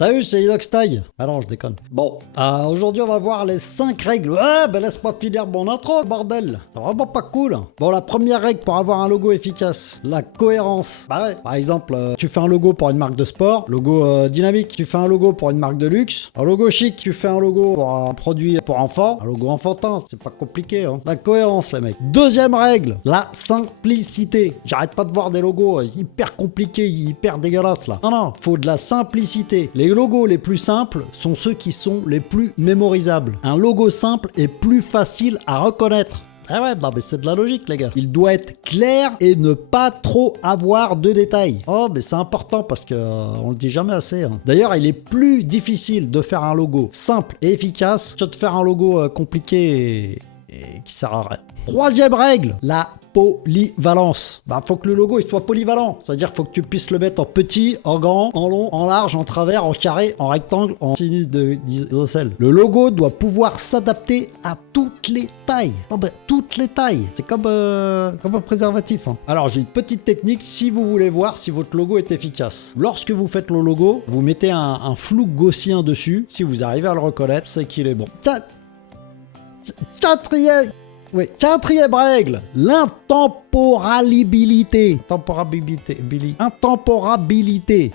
Salut, c'est Inoxtag. Ah non, je déconne. Bon, aujourd'hui on va voir les 5 règles. Ouais, ben laisse-moi finir mon intro, bordel. C'est vraiment pas cool. Bon, la première règle pour avoir un logo efficace, la cohérence. Bah ouais, par exemple, tu fais un logo pour une marque de sport, logo dynamique. Tu fais un logo pour une marque de luxe, un logo chic. Tu fais un logo pour un produit pour enfants, un logo enfantin. C'est pas compliqué, hein. La cohérence, les mecs. Deuxième règle, la simplicité. J'arrête pas de voir des logos hyper compliqués, hyper dégueulasses là. Non, faut de la simplicité. Les logos les plus simples sont ceux qui sont les plus mémorisables. Un logo simple est plus facile à reconnaître. Ah ouais, non mais c'est de la logique les gars. Il doit être clair et ne pas trop avoir de détails. Oh mais c'est important parce que on le dit jamais assez. Hein. D'ailleurs, il est plus difficile de faire un logo simple et efficace que de faire un logo compliqué et qui sert à rien. Troisième règle, la polyvalence. Bah, faut que le logo il soit polyvalent. C'est-à-dire faut que tu puisses le mettre en petit, en grand, en long, en large, en travers, en carré, en rectangle, en sinus d'isocèle. Le logo doit pouvoir s'adapter à toutes les tailles. Non, bah, toutes les tailles. C'est comme un préservatif. Hein. Alors j'ai une petite technique si vous voulez voir si votre logo est efficace. Lorsque vous faites le logo, vous mettez un flou gaussien dessus. Si vous arrivez à le reconnaître, c'est qu'il est bon. Quatrième règle, l'intemporabilité. Intemporabilité.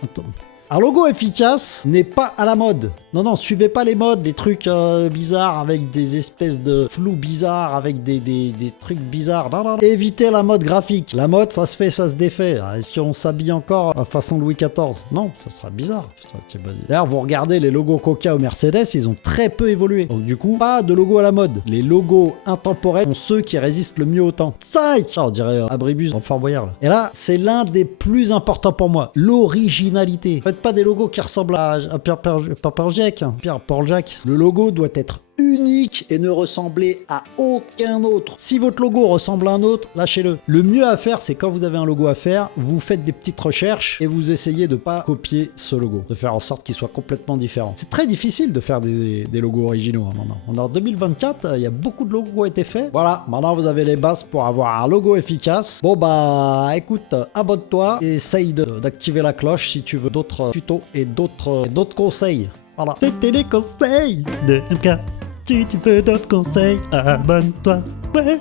Un logo efficace n'est pas à la mode. Non, suivez pas les modes, des trucs bizarres avec des espèces de flous bizarres, avec des trucs bizarres. Non. Évitez la mode graphique. La mode, ça se fait, ça se défait. Est-ce qu'on s'habille encore à façon Louis XIV? Non, ça sera bizarre. D'ailleurs, vous regardez les logos Coca ou Mercedes, ils ont très peu évolué. Donc du coup, pas de logo à la mode. Les logos intemporels sont ceux qui résistent le mieux au temps. Ça, on dirait Abribus en Fort Boyard. Là. Et là, c'est l'un des plus importants pour moi. L'originalité. Faites pas des logos qui ressemblent à Pierre-Paul Jacques. Le logo doit être unique et ne ressembler à aucun autre. Si votre logo ressemble à un autre, lâchez-le. Le mieux à faire, c'est quand vous avez un logo à faire, vous faites des petites recherches et vous essayez de pas copier ce logo, de faire en sorte qu'il soit complètement différent. C'est très difficile de faire des logos originaux hein, maintenant. On est en 2024, il y a beaucoup de logos qui ont été faits. Voilà, maintenant vous avez les bases pour avoir un logo efficace. Bon bah écoute, abonne-toi et essaye d'activer la cloche si tu veux d'autres tutos et d'autres conseils. Voilà. C'était les conseils de MK. Si tu veux d'autres conseils, abonne-toi. Ouais.